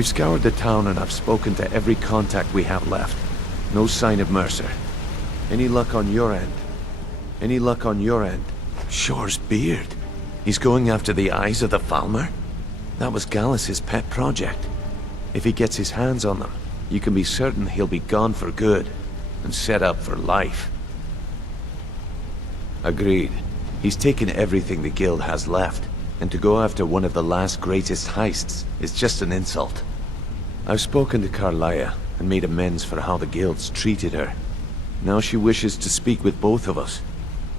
We've scoured the town and I've spoken to every contact we have left. No sign of Mercer. Any luck on your end? Any luck on your end? Shore's beard. He's going after the eyes of the Falmer? That was Gallus's pet project. If he gets his hands on them, you can be certain he'll be gone for good, and set up for life. Agreed. He's taken everything the guild has left, and to go after one of the last greatest heists is just an insult. I've spoken to Carlia and made amends for how the guild's treated her. Now she wishes to speak with both of us.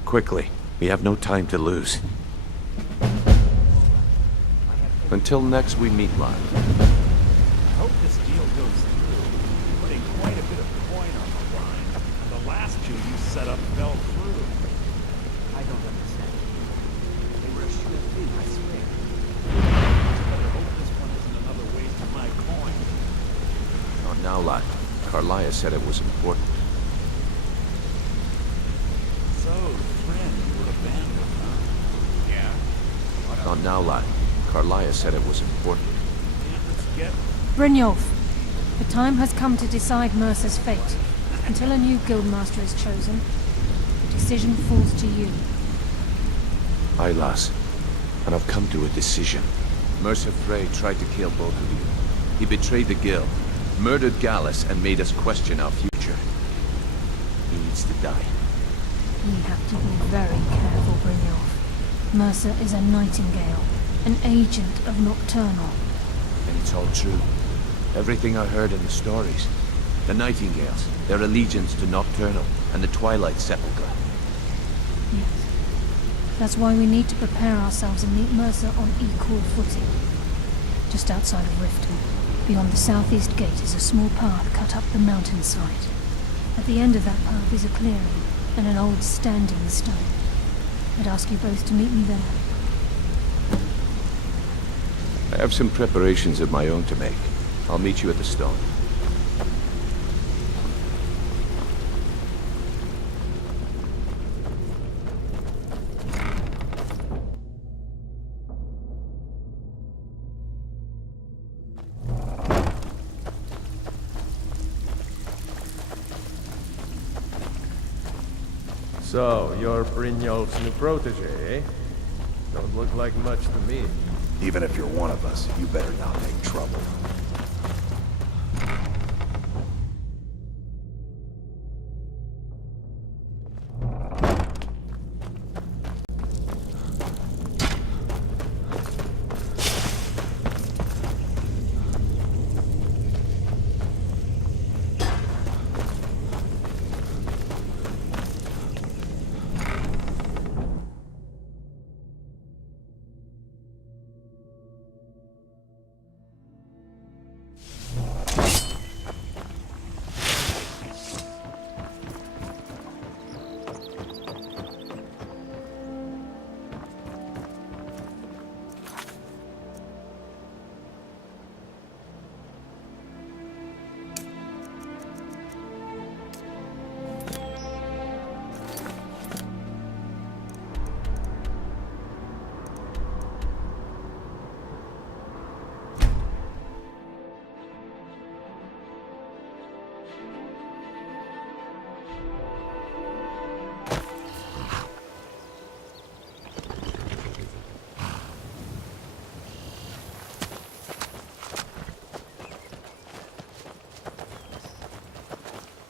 Quickly, we have no time to lose. Until next we meet, lad. I hope this deal goes through. You're putting quite a bit of coin on the line. The last two you set up fell through. I don't understand. They were a sure thing, I swear. I better hope this one isn't another waste of my coin. Not now, lad. Carlia said it was important. So, friend, you were abandoned, huh? Yeah. Not now, lad. Carlia said it was important. Brynjolf, the time has come to decide Mercer's fate. Until a new guildmaster is chosen, the decision falls to you. Aye, lass. And I've come to a decision. Mercer Frey tried to kill both of you. He betrayed the guild, murdered Gallus, and made us question our future. He needs to die. We have to be very careful, Brynjolf. Mercer is a Nightingale, an agent of Nocturnal. And it's all true. Everything I heard in the stories. The Nightingales, their allegiance to Nocturnal, and the Twilight Sepulchre. Yes. That's why we need to prepare ourselves and meet Mercer on equal footing. Just outside of Riften, beyond the southeast gate is a small path cut up the mountainside. At the end of that path is a clearing, and an old standing stone. I'd ask you both to meet me there. I have some preparations of my own to make. I'll meet you at the stone. So, you're Brynjolf's new protege, eh? Don't look like much to me. Even if you're one of us, you better not make trouble.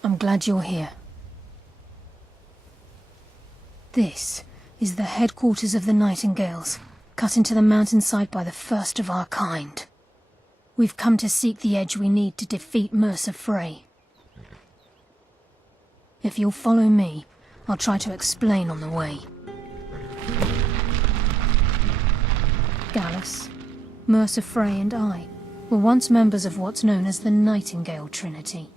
I'm glad you're here. This is the headquarters of the Nightingales, cut into the mountainside by the first of our kind. We've come to seek the edge we need to defeat Mercer Frey. If you'll follow me, I'll try to explain on the way. Gallus, Mercer Frey and I were once members of what's known as the Nightingale Trinity.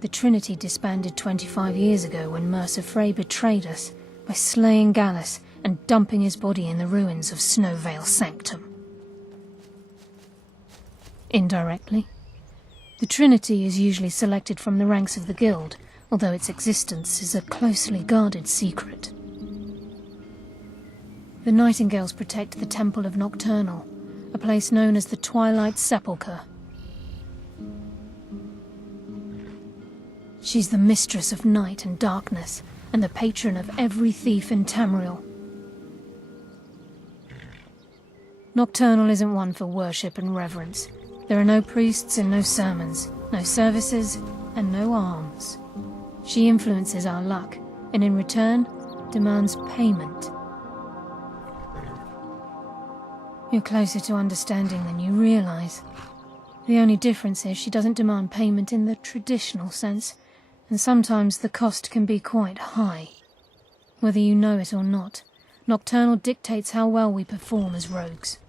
The Trinity disbanded 25 years ago when Mercer Frey betrayed us by slaying Gallus and dumping his body in the ruins of Snowvale Sanctum. Indirectly, the Trinity is usually selected from the ranks of the Guild, although its existence is a closely guarded secret. The Nightingales protect the Temple of Nocturnal, a place known as the Twilight Sepulchre. She's the mistress of night and darkness, and the patron of every thief in Tamriel. Nocturnal isn't one for worship and reverence. There are no priests and no sermons, no services and no alms. She influences our luck, and in return, demands payment. You're closer to understanding than you realize. The only difference is she doesn't demand payment in the traditional sense, and sometimes the cost can be quite high. Whether you know it or not, Nocturnal dictates how well we perform as rogues.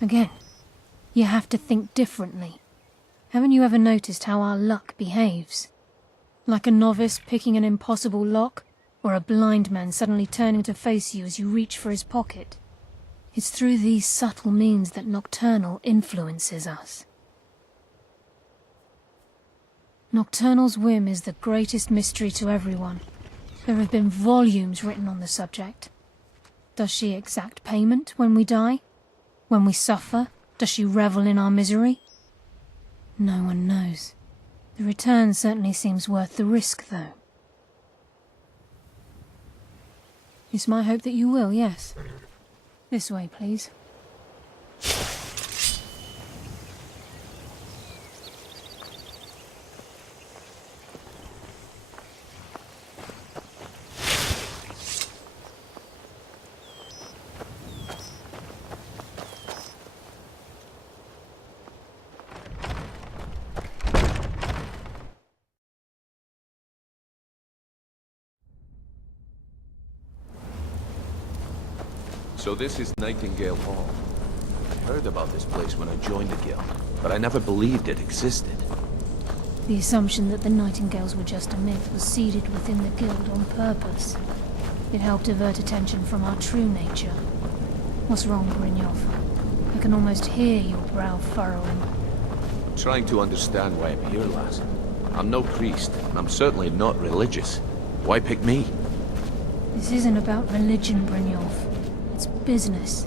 Again, you have to think differently. Haven't you ever noticed how our luck behaves? Like a novice picking an impossible lock, or a blind man suddenly turning to face you as you reach for his pocket. It's through these subtle means that Nocturnal influences us. Nocturnal's whim is the greatest mystery to everyone. There have been volumes written on the subject. Does she exact payment when we die? When we suffer, does she revel in our misery? No one knows. The return certainly seems worth the risk, though. It's my hope that you will, yes. This way, please. So this is Nightingale Hall. I heard about this place when I joined the guild, but I never believed it existed. The assumption that the Nightingales were just a myth was seeded within the guild on purpose. It helped divert attention from our true nature. What's wrong, Brynjolf? I can almost hear your brow furrowing. I'm trying to understand why I'm here, lass. I'm no priest, and I'm certainly not religious. Why pick me? This isn't about religion, Brynjolf. It's business.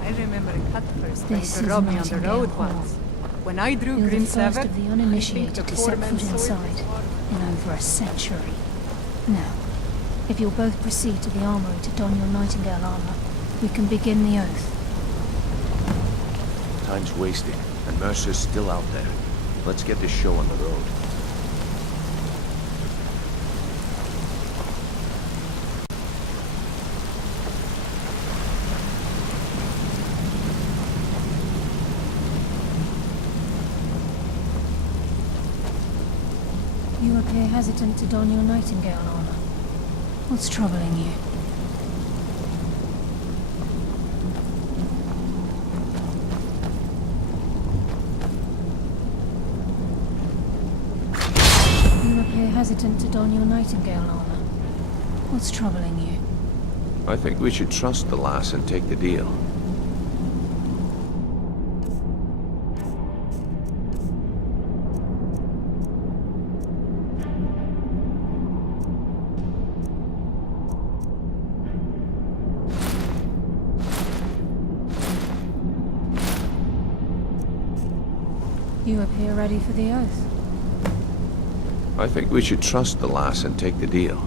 I remember Cuthbert This trying is to rob me on the Nightingale road Hall. once. When I drew You're the Grim's first Sever, of the I uninitiated think to the set poor foot man's soul inside was in over a century. Now, if you'll both proceed to the armory to don your Nightingale armor, we can begin the oath. Time's wasting, and Mercer's still out there. Let's get this show on the road. You appear hesitant to don your Nightingale armor. What's troubling you? You appear hesitant to don your Nightingale armor. What's troubling you? I think we should trust the lass and take the deal. You appear ready for the oath. I think we should trust the lass and take the deal.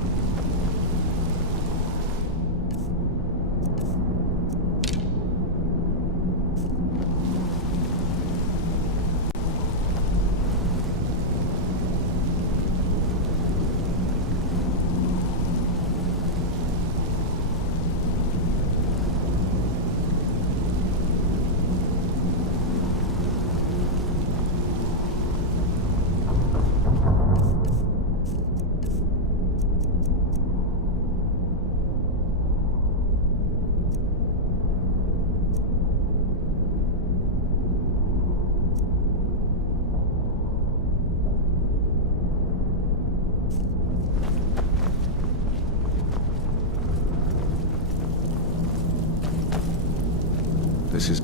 This is...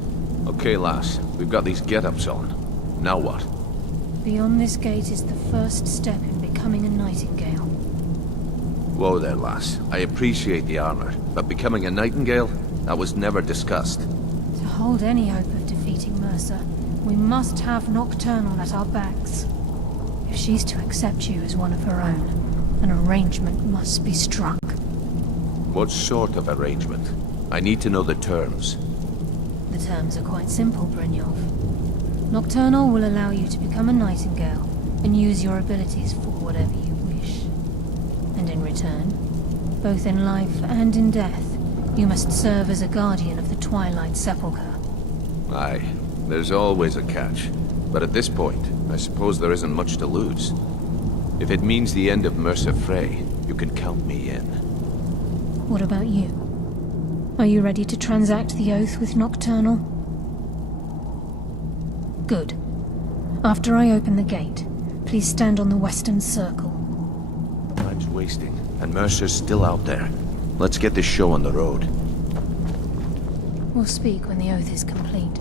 Okay, lass. We've got these get-ups on. Now what? Beyond this gate is the first step in becoming a Nightingale. Whoa there, lass. I appreciate the armor, but becoming a Nightingale? That was never discussed. To hold any hope of defeating Mercer, we must have Nocturnal at our backs. If she's to accept you as one of her own, an arrangement must be struck. What sort of arrangement? I need to know the terms. The terms are quite simple, Brynjolf. Nocturnal will allow you to become a Nightingale and use your abilities for whatever you wish. And in return, both in life and in death, you must serve as a guardian of the Twilight Sepulchre. Aye, there's always a catch. But at this point, I suppose there isn't much to lose. If it means the end of Mercer Frey, you can count me in. What about you? Are you ready to transact the oath with Nocturnal? Good. After I open the gate, please stand on the western circle. Time's wasting, and Mercer's still out there. Let's get this show on the road. We'll speak when the oath is complete.